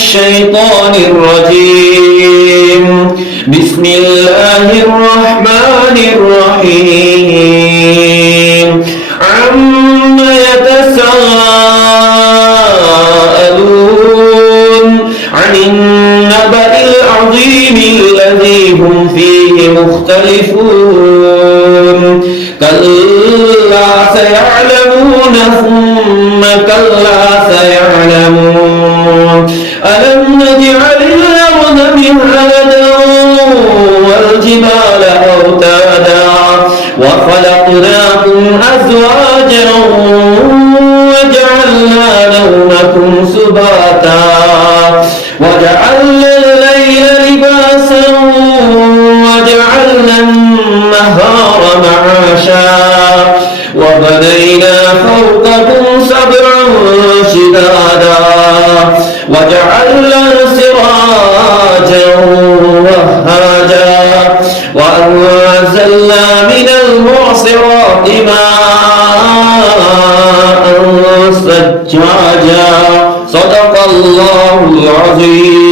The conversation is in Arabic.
الشيطان الرجيم بسم الله الرحمن الرحيم عما يتساءلون عن النبأ العظيم الذي هم فيه مختلفون كلا سيعلمون ثم كلا سيعلمون ألم نجعل الأرض مهادا والجبال أوتادا وخلقناكم أزواجا وجعلنا نومكم سباتا وجعلنا الليل لباسا وجعلنا النهار معاشا وبنينا فوقكم سبعا شدادا وجعلنا سراجا وهاجا وأنزلنا من المعصرات ماء ثجاجا صدق الله العظيم.